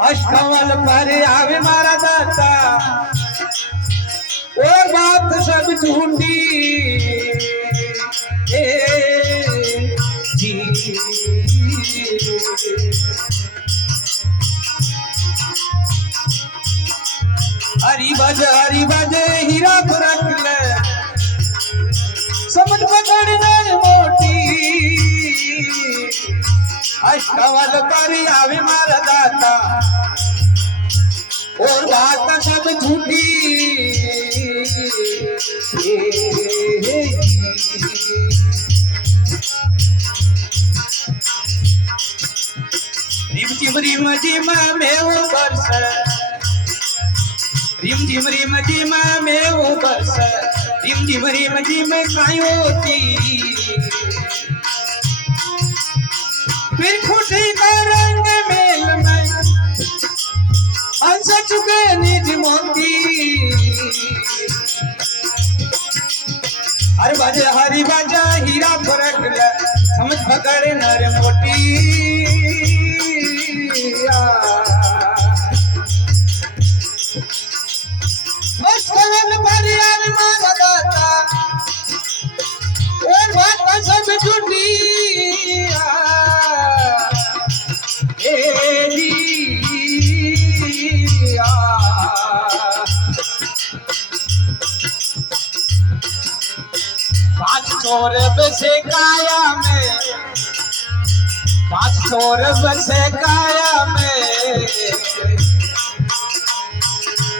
अष्टवल पर आवे मारा दाता और बात सब झूठी जी। हरी बजे हीरा रख ले समझ पकड़ने मोटी। अष्टवल पर आवे मारा दाता और बात सब झूठी रिम झिम में वो बरस रिम झिम में वो बरस रिम झिम काई होती फिर खुशी का रंग मेल में अंश चुके निज मोती। हरी बाजा हीरा फरक ले समझ पकड़े नर मोटी। अष्टवल पर आवे मारा दाता और बात सब झूठी पांच चोर बसे काया में पांच चोर बसे काया में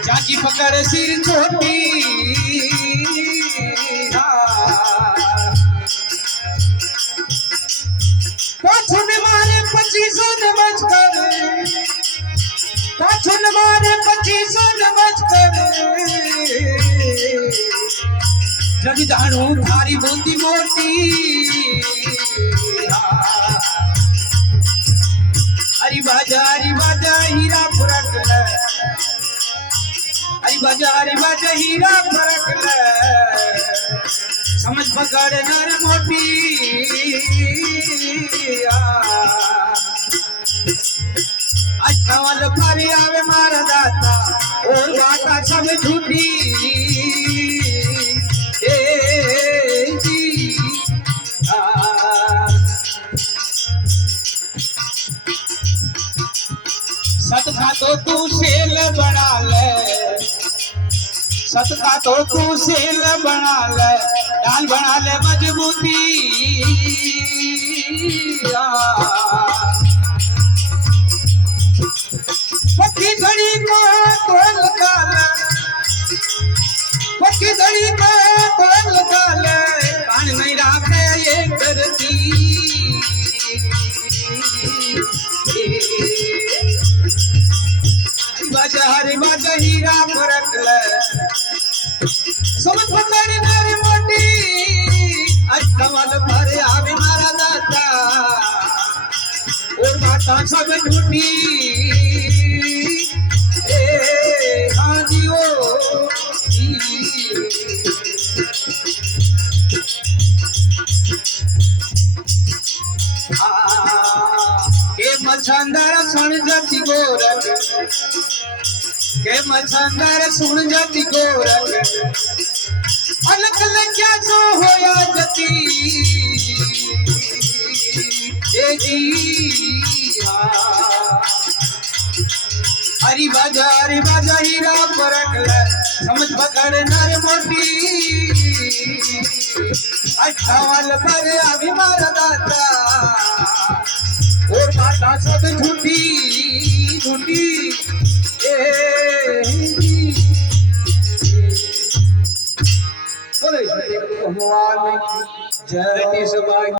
चाची पकड़ सिर छोटी। पाछुन मारे 25 नमज कर पाछुन मारे 25 नमज कर जग जानू थारी बूंदी मोटी। हरी बाजा हीरा फरक ले हरी बाजा हीरा फरक ले समझ पकड़ नर मोटी। अष्टवल पर आवे मारा दाता और बात सब झूठी सत का तो तू सेल बना ले सत का तो तू सेल बना ले डाल बना ले मजबूती। पक्की धड़ी को तोल काल पक्की धड़ी को तोल काल कान नहीं राखे ये करती। हरी बाजा हीरा फरक ले समझ पकड़ नर मोटी। अष्टवल पर आवे मारा दाता और बाता सब झूठी हाँ जी ओ के मछंदर सुन जाती गोरख के मछंदर सुन जाती गोरख अलग अलग क्या जो होया जती ए जी। हरी बाजा हीरा फरक ले समझ पकड़ नर मोटी। अष्टवल पर आवे मारा दाता और बाता सब झूठी झूठी भगवान जय।